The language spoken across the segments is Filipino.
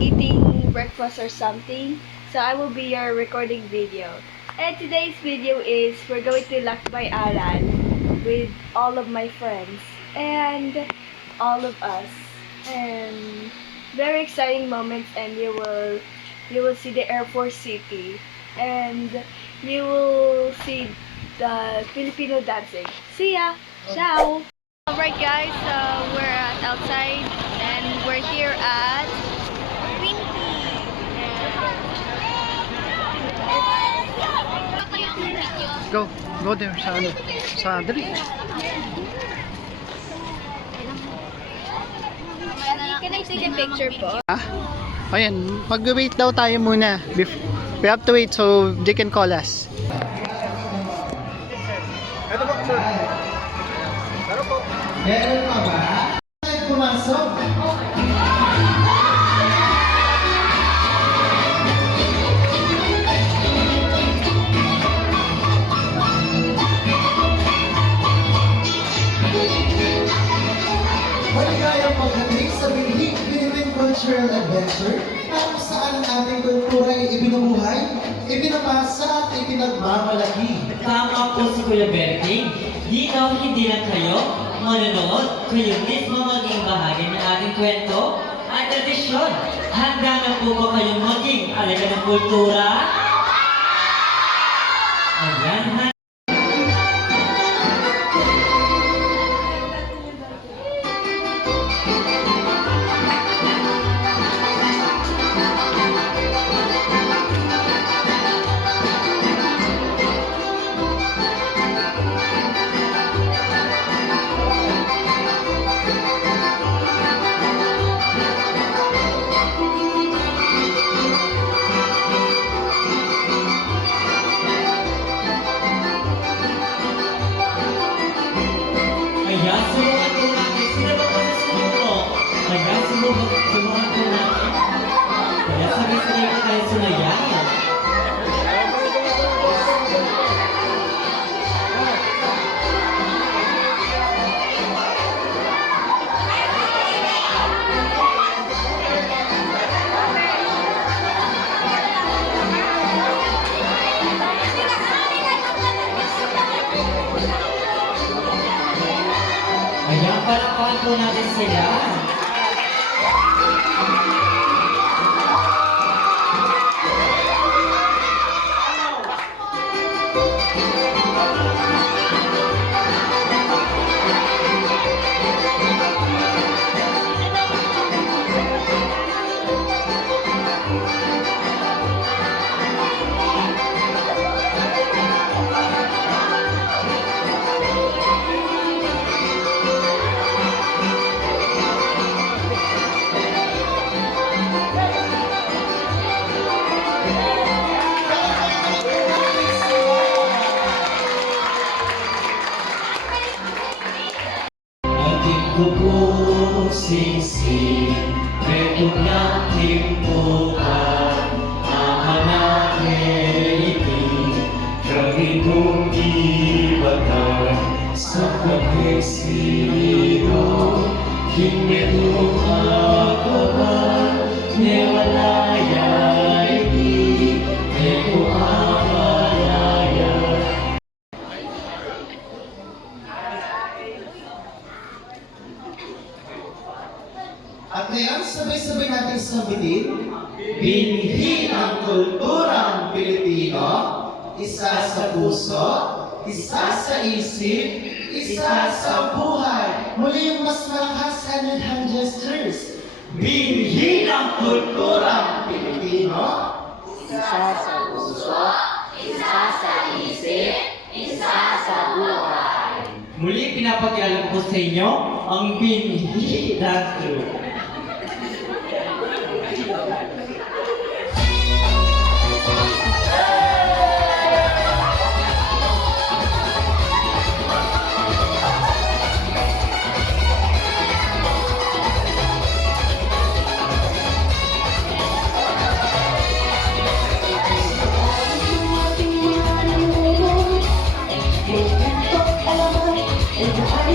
eating breakfast or something. So I will be your recording video. And today's video is we're going to Lakbay Aral with all of my friends and all of us. And very exciting moments, and you will see the Air Force City, and you will see the Filipino dancing. See ya! Ciao! Alright guys, we're at outside and we're here at Winky. Go there sa ano? Sa dali. Can I take a picture po? Ayan, mag-wait daw tayo muna. We have to wait so they can call us. Ito po, sir. Pero po. Meron pa ba? Pumasok. Maligayang pagdating sa Binhig Philippine Cultural Adventure na kung saan ang ating kultura ay ibinubuhay, ipinapasa at ipinagmamalaki. Tama po si Kuya Berting. Dito, hindi lang kayo manonood, kayo mismo maging bahagi ng ating kwento at tradisyon. Handa na po ba kayong maging alaga ng kultura? Ayan, ayan, subukan po natin. Sino ba po sa sumuko? Ayan, subukan po natin. Kaya sabay-sabay ko tayo sumayaw. Ayan, palakpakan po natin sila. Ating pupusing-sing, retong nating buwan, ahanapin kagitong ibatan sa pag-esino, hinitong akaban, newalayay di, neto akalayay. At ngayon, sabay-sabay natin sambitin, binhi ang kulturang Pilipino, isa sa puso, isa sa isip, isa sa buhay. Muli yung mas malakas and hand gestures. Binhi ang kulturang Pilipino, isa sa puso, isa sa isip, isa sa buhay. Muli pinapakilala ko sa inyo ang binhi dance group. Alaman, and I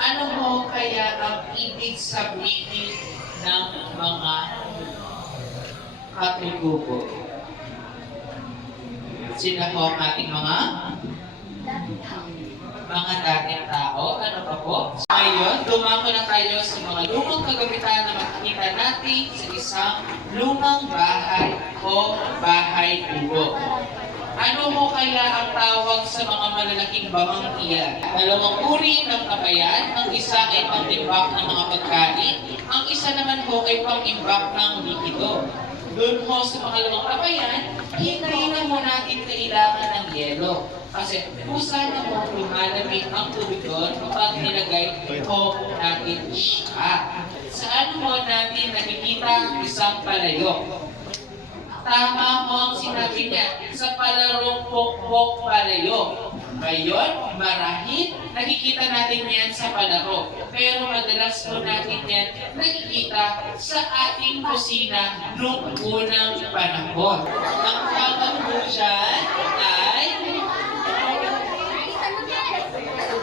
Ano ho kaya ang ibig sabihin ng mga katutubo? Sila ho ang ating mga dating tao. Ano pa po? Ngayon, dumako na tayo sa mga lumang kagamitan na makikita natin sa isang lumang bahay o bahay kubo. Ano mo kaya ang tawag sa mga malalaking bangang iyan? Dalawang uri ng kabayan, ang isa ay pang-imbak ng mga pagkain, ang isa naman ho ay pang-imbak ng likido. Doon ho sa mga lamang kabayan, hindi na mo natin kailangan ng yelo. Kasi kusa na mo lumalamig ang tubig doon kapag nilagay ho natin siya. Saan mo natin nakikita ang isang palayok? Tama mo ang sinabi niya, sa palarong pokpok palayok. Ngayon, marahil, nakikita natin yan sa palaro. Pero madalas po natin yan nakikita sa ating kusina noong unang panahon. Ang tawag po dyan ay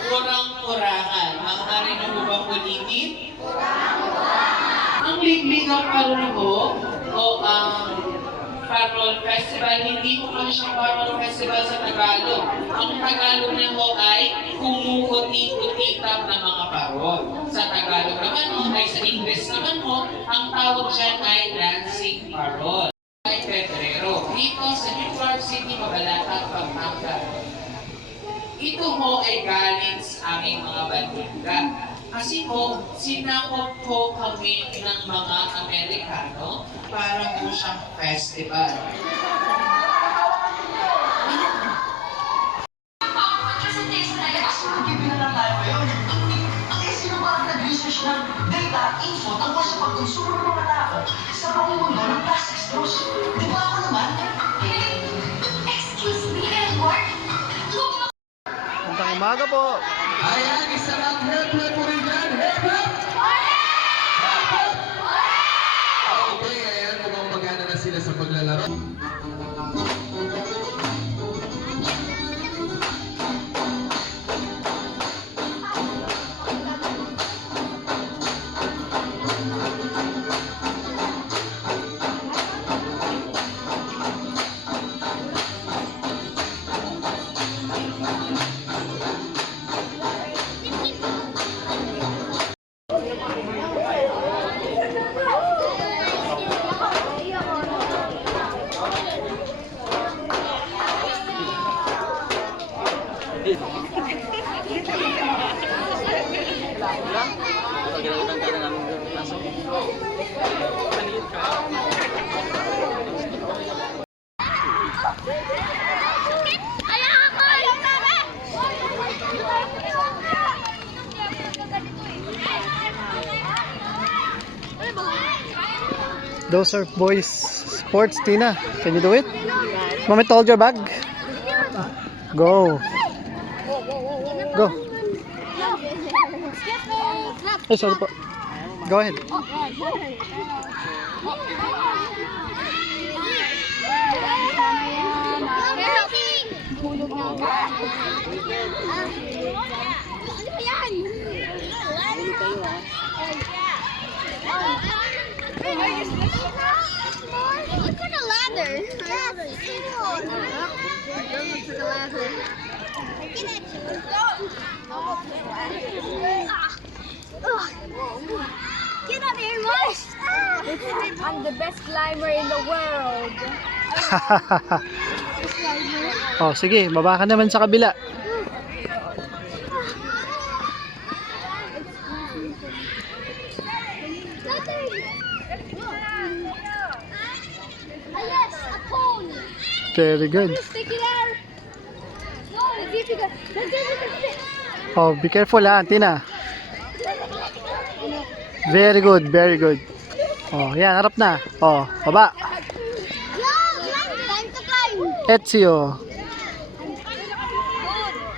kurang-kurangan. Ang harin mo ba ulitin? Ang liglig ng paruho o ang Parol Festival, hindi ko kami siyang Parol Festival sa Tagalog. Ang Tagalog niya ho ay kumukuti-kutitap ng mga parol. Sa Tagalog naman ho, ay sa English naman ho, ang tawag dyan ay dancing parol. Ay Pedrero, dito sa Newport City, Mabalata, Pampanga. Ito ho ay galing sa aming mga bandita. Kasi po, sinakop po kami ng mga Amerikano para po siyang festival. Info tungkol sa pagkonsumo ng mga tao sa pamumuno ng plastic straws. Di ba ako naman? Excuse me, Edward? Magandang umaga po. Ayan, isang help po rin dyan. Help! Okay, ayan, mukhang magana na sila sa paglalaro. Those are boys sports, Tina. Can you do it? Mommy, hold your bag. Go. Go. Ay, sorry po. Go ahead. Look for the ladder. Get out of here, Mosh! I'm the best climber in the world. Oh, sige, baba ka naman sa kabila. Yes, a cone. Very good. Stick it out. No, let's see if you can. Let's see if you can fit. Oh, be careful ha, Tina. Very good, very good. Oh, yan, harap na. Oh, baba. Time to climb. Ezio.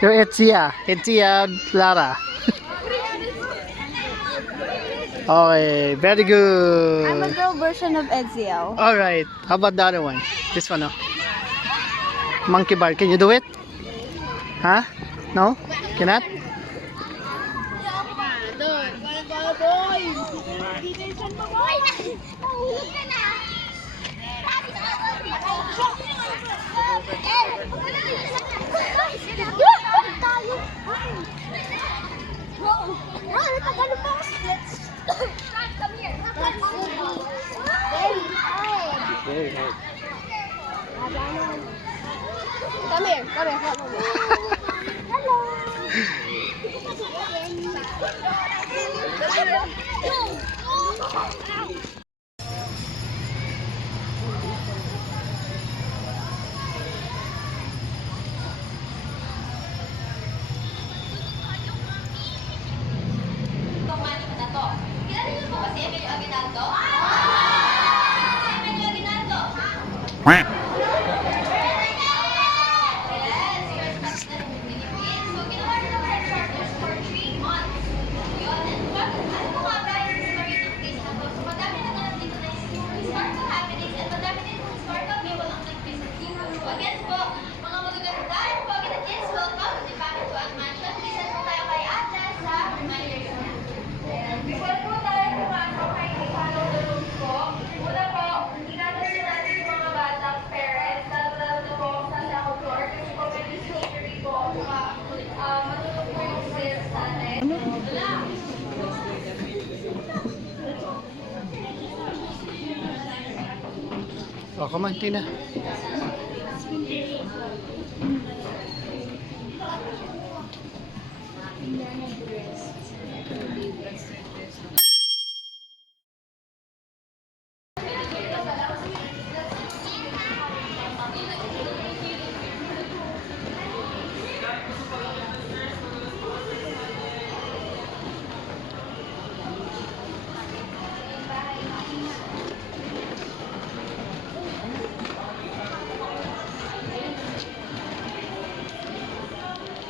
Yung Ezia. Ezia Lara. Okay, very I'm a good. girl version of Ezio. Alright, how about the other one? This one, oh. Monkey bar, can you do it? Huh? No? Cannot? Come here, come here. Kilala niyo po ba si Emilio Aguinaldo? Si Emilio Aguinaldo! Yes, he was president of the Philippines. So, ginawa rin naman ang charters for 3 months. Yun. And ano po nga ba yung story ng place na to? So, madami na naman dito na historical happenings and madami din yung historical people ang nag-visit dito. So, again po, mga magaganda, po again at yes, welcome to the Pakutuan Mansion. Listen po tayo kay Ate sa reminder yun. And before po tayo pumasok kay follow the rules po, una po, inatasin natin yung mga batang parents, lalo na po sa second floor, kasi po may discovery po, matulog po yung sales natin. Wala! Oh, come on, Tina.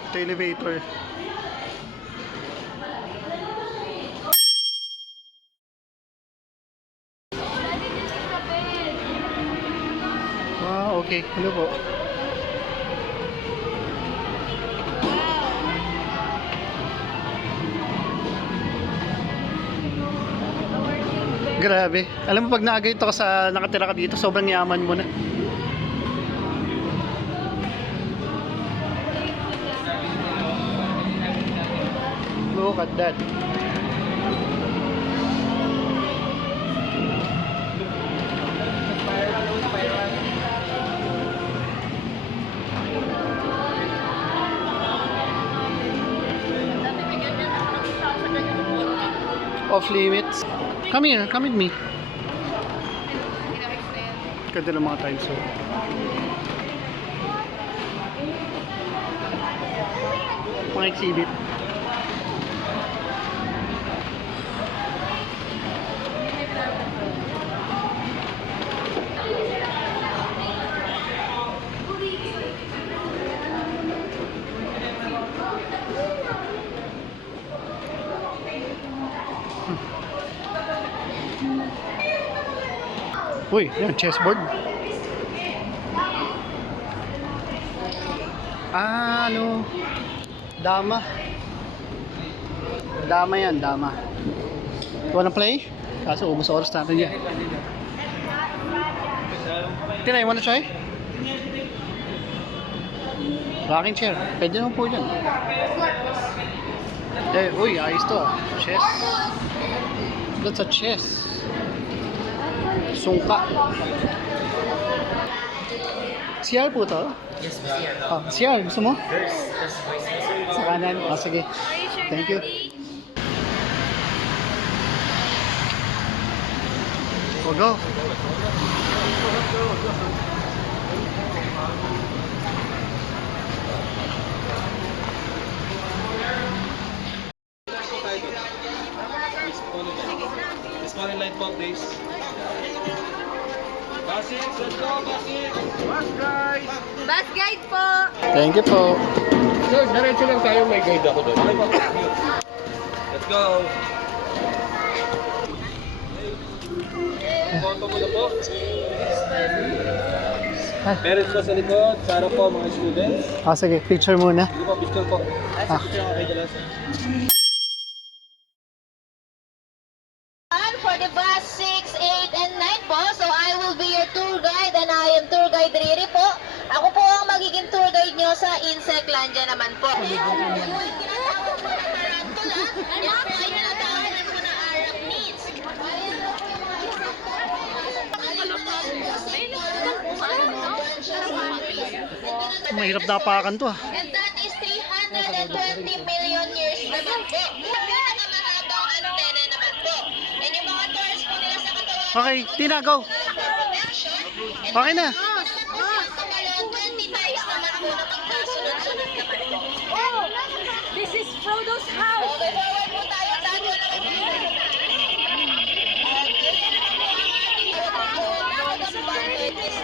Ito elevator. Ah, okay. Ano po? Grabe. Alam mo pag naagay ka sa nakatira ka dito, sobrang yaman mo na. Look at that. Off limits. Come here, come with me. Ganda ng mga tiles. So. Mga exhibit. Uy, yan, chessboard. Ah, ano? Dama. Dama yan, dama. You wanna play? Kaso ubos oras natin yan. Tina, you wanna try? Rocking chair. Pwede naman po dyan. Eh, uy, ayos to. Chess. That's a chess. Sungka. CR po to? Yes, CR. Ah, CR, gusto mo? Sa kanan. Ah, sige. Thank you. We'll go. Smiling light bulb days. Basik, let's go, Basik! Bus guys! Bus guide po! Thank you po. Sir, diretso lang tayo, may guide ako doon. Okay po. Let's go! Photo mo na po. Parents ko sa likod, sana po mga students. Ah, sige. Picture muna. Sige po, picture po. Ah. Picture ako kay Dalasan. di ba, 6, 8, and 9 po. So, I will be your tour guide and I am tour guide Riri po. Ako po ang magiging tour guide nyo sa Insectlandia naman po. Yan po ay tinatawag po na tarantula. Yan po ay tinatawag po na arachnids. Mahirap dapakan to ah. And that is 320 million years naman po. Pinakamahabang antena naman po. And yung mga tours po nila sa katawan Okay, Tina, go. Okay na. 20 times naman po na magkasunod-sunod naman po. Oh, this is Frodo's house. Okay, forward po tayo sa atin.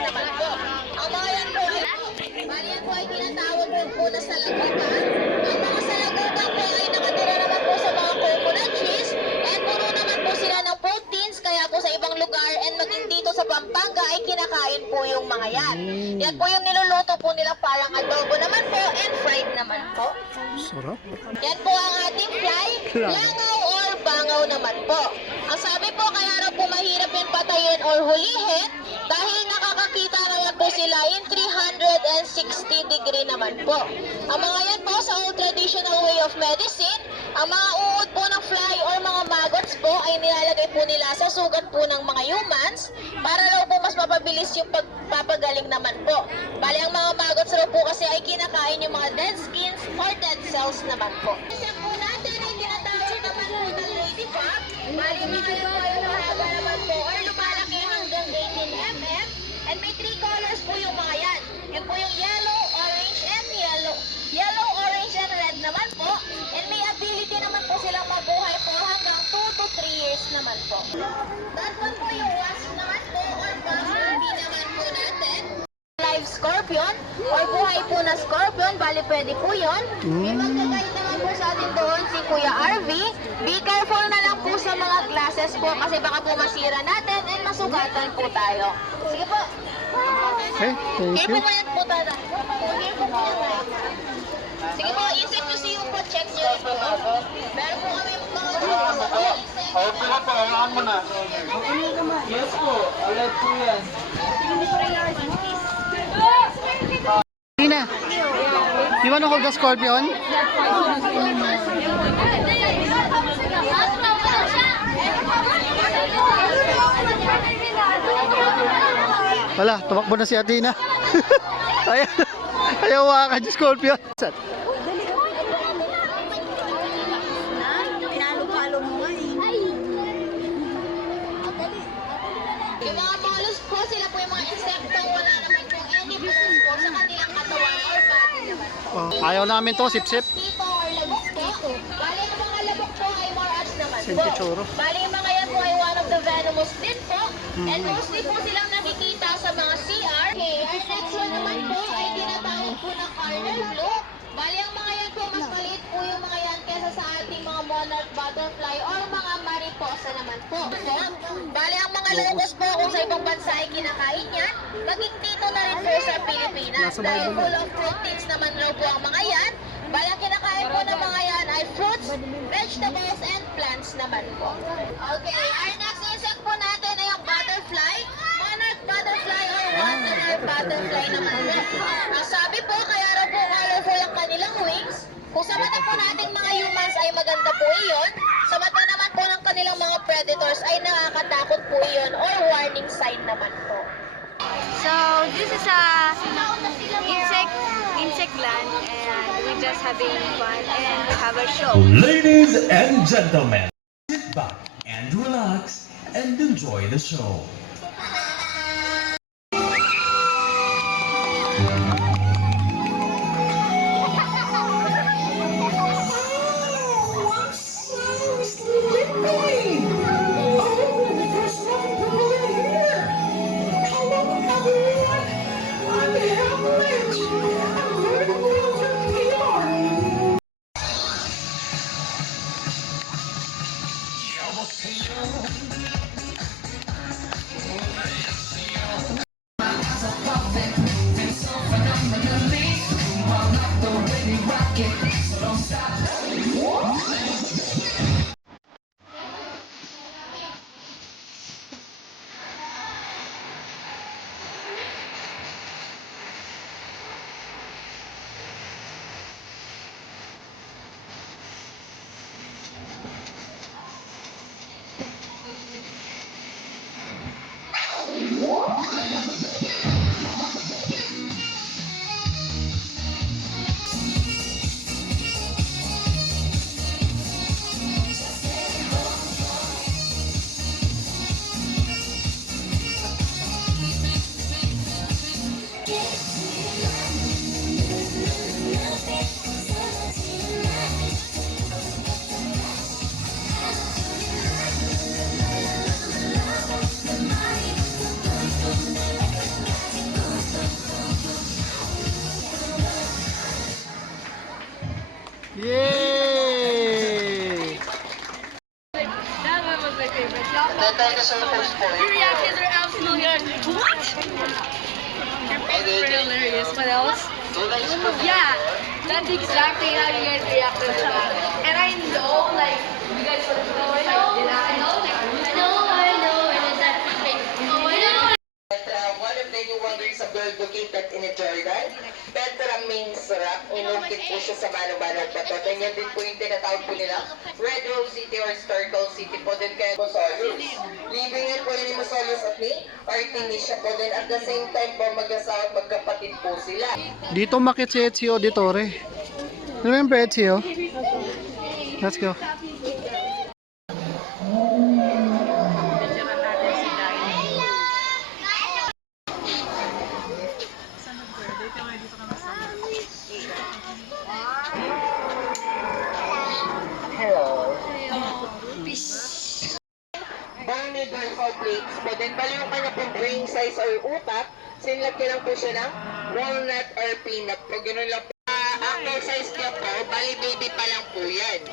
Naman po. Ang mga yan po ay bali yan po ay tinatawag po na salagugan. Ang mga salagugan po ay nakatira naman po sa mga coconut trees and puno naman po sila ng proteins kaya po sa ibang lugar and maging dito sa Pampanga ay kinakain po yung mga yan. Yan po yung niluluto po nila parang adobo naman po and fried naman po. Sarap. Yan po ang ating fly, langaw or bangaw naman po. Ang sabi po kaya raw po mahirap yung patayin or hulihin dahil nakakakita naman po sila in 360 degree naman po. Ang mga yan po sa old traditional way of medicine, ang mga uod po ng fly or mga maggots po ay nilalagay po nila sa sugat po ng mga humans para raw po mas mapabilis yung pagpapagaling naman po. Bali ang mga maggots raw po kasi ay kinakain yung mga dead skins or dead cells naman po. Isa po natin ay tinatawag naman po ng ladybug. Bali mga yan po ay mahaba naman po or lumalaki hanggang 18 mm. And may 3 colors po yung mga yan. Yun po yung yellow, orange, and yellow. Yellow, orange, and red naman po. And may ability naman po silang mabuhay po hanggang 2 to 3 years naman po. That one po yung wasp naman po or bumblebee naman po natin. Live scorpion or buhay po na scorpion, bali pwede po yun. May mag-guide naman po sa atin doon si Kuya RV. Be careful na lang po sa mga glasses po kasi baka po masira natin and masugatan po tayo. Sige po. Okay, thank Here you. po yan po tayo. Here po po yan. Sige po, insect nyo siyo po, check nyo rin po. Meron po kami mga Yes po, alert po yan. Tina, you wanna hold the scorpion? Wala, tumakbo na si Atina. Ayaw ka yung scorpion. Yung mga mollusk po, sila po yung mga insekto, wala naman po any bones po sa kanilang katawan or body naman po. Ayaw namin to, sip-sip. Mosquito or labok po. Bali yung mga labok po ay more ants naman po. Sentichoro. Bali yung mga yan po ay one of the venomous din po. And mostly po silang nakikita sa mga CR. Okay, our next one naman po ay tinatawag po na cardinal blue. Bali ang mga yan po, mas maliit po yung mga yan kesa sa ating mga monarch butterfly or mga mariposa naman po. Bali ang mga locust po kung sa ibang bansa ay kinakain yan, maging dito na rin po sa Pilipinas. Dahil full of proteins naman raw po ang mga yan. Bali ang kinakain po ng mga yan ay fruits, vegetables, and plants naman po. Okay, our next insect po natin ay ang butterfly. Monarch butterfly or wanderer butterfly naman po. Ang sabi po, kaya raw po colorful ang kanilang wings. Kung sa mata po nating mga humans ay maganda po iyon, sa mata naman po ng kanilang mga predators ay nakakatakot po iyon or warning sign naman po. So this is a insect land, and we're just having fun, and we have a show. Ladies and gentlemen, sit back and relax and enjoy the show. favorites. Y'all know your reactions are absolutely what? Your favorite are hilarious. What else? Yeah, that's exactly how you guys react to the battle. And I know, like, you guys want to know if I did that. I know, and it's that fake. Oh, I know. One of the new wonders of the world located in Jordan. Petra means rock. Inungkit po siya sa manong-manong bato. Ganyan din po yung tinatawag po nila Red Rose City or Historical City po din kaya Mosolius. Libingan po ni Mosolius at ni Artemisia po din. At the same time po mag-asawa at magkapatid po sila. Dito makit si Ezio Auditore. Remember Ezio? Let's go. Bone dorsal plates po din. Bali yung kanya pong brain size or utak, sinlagyan lang po siya ng walnut or peanut po. Ganun lang po. Actual size niya po, bali baby pa lang po yan.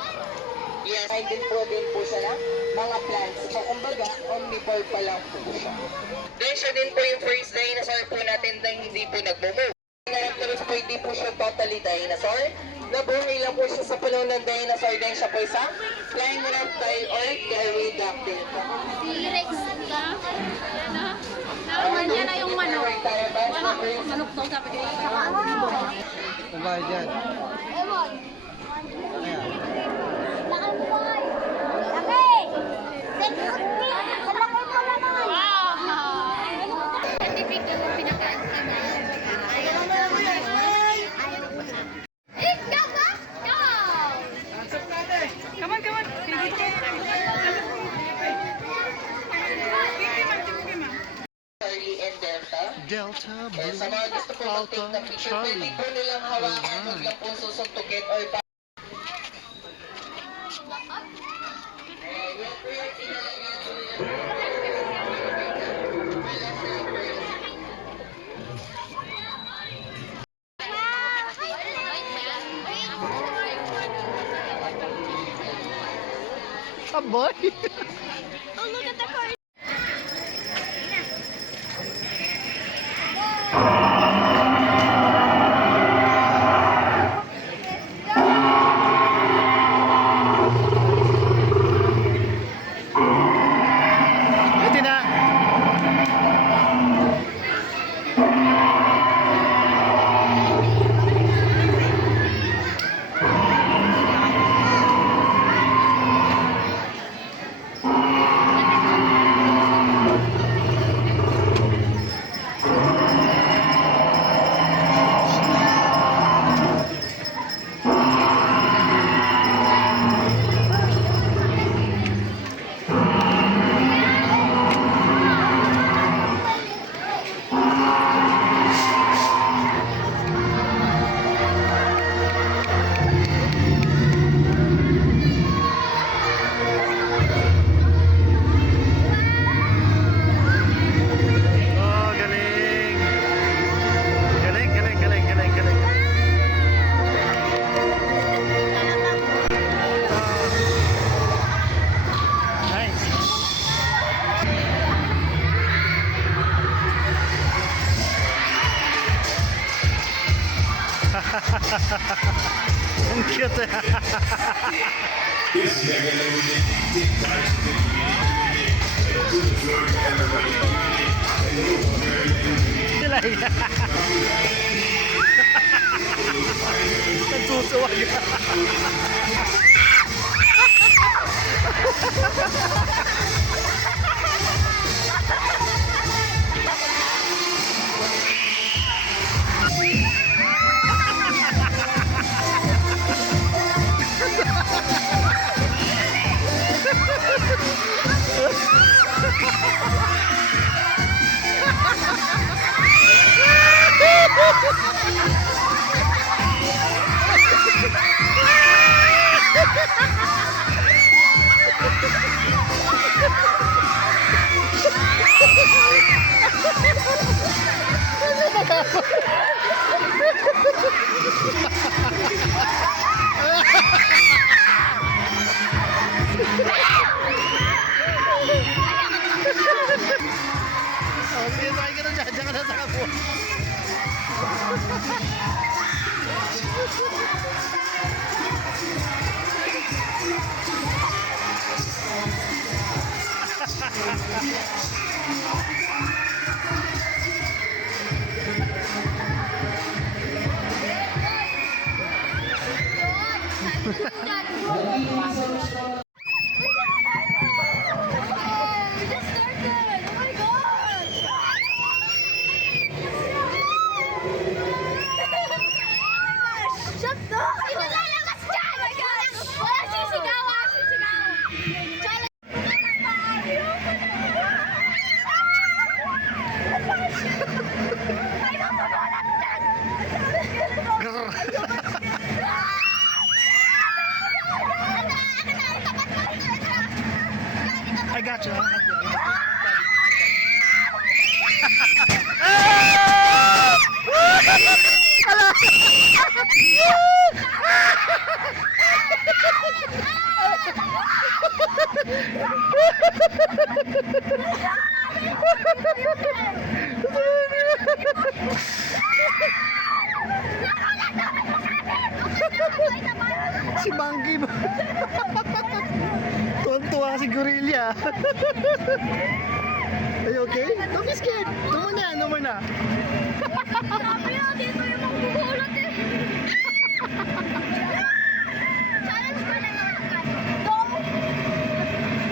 Yes, ay din po siya ng mga plants. So, kumbaga, omnivore pa lang po siya. Then siya din po yung first dinosaur po natin na hindi po nagmumove. Characteristics po, hindi po siya totally dinosaur. Nabuhay lang po siya sa puno ng dinosaur. Then siya po isang flying reptile or pterodactyl. T-Rex ka? Naman niya na yung manok. Manok daw sabi ko. Bye dyan. Ewan. Nakabuhay. Laki! Malaki pa naman. Wow! Scientific na lang pinakain sa Charlie and Delta. Delta, Eh, sa mga gusto po mag-take ng picture, pwede po nilang hawakan, huwag lang po susugtugin or Aboy! Oh, look at the car. Ito na! Oh, galing! Galing, galing, galing, galing, galing. Nice. Ang cute eh. Sila yan. Nagsusuwag. Shut up! Ilalabas ka! Oh my God! Wala sisigaw! Wala sisigaw! I got you. Si Banggi ba? Tuwan-tuwa si Gorilla. Are you okay? Don't be scared. No more na, no more na. Sabi na, dito yung magbubulat eh. Challenge pa lang naman. Go!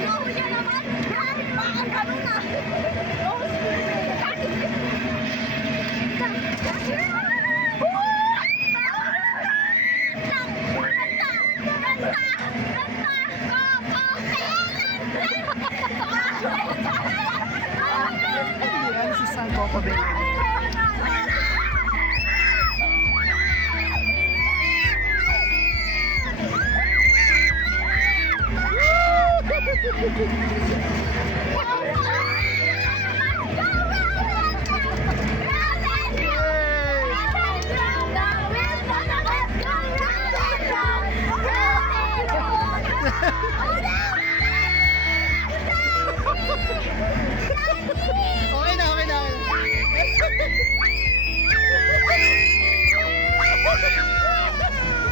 Go siya naman. Bakang ganun na. Go! Yan si San Coco Baby. Okay na, okay na.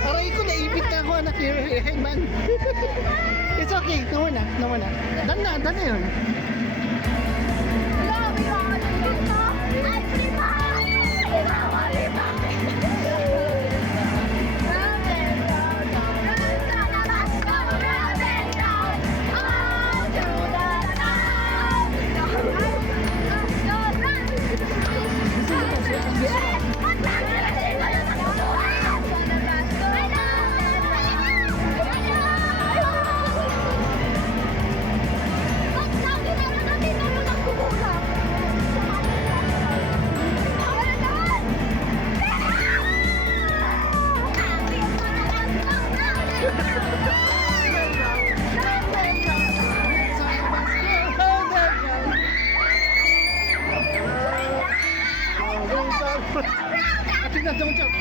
Aray ko, naipit na ako anak ni Rayman. It's okay, no na, no na. Dan na yun. Athena, don't jump.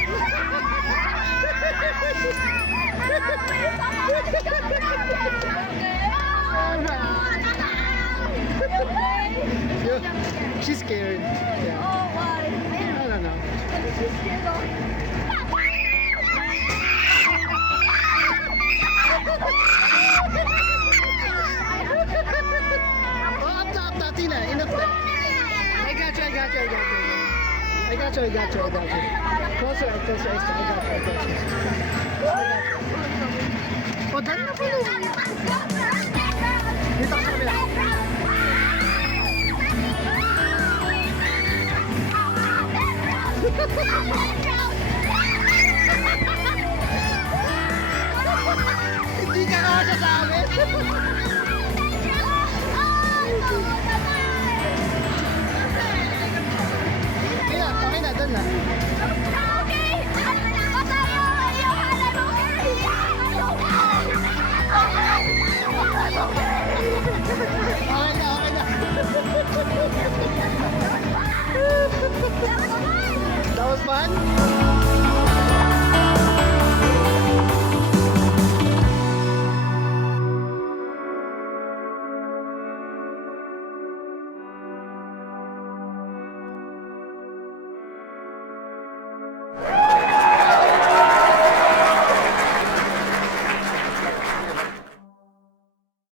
She's scared. Yeah. Oh, why? I don't know. She's scared. Oh, up top, Tina. Enough now. I got you. I got you. Closer. I got you. Oh, dali na pala. Dito ka sa kabila. Hindi ka kasya sa amin. Okay na, doon na.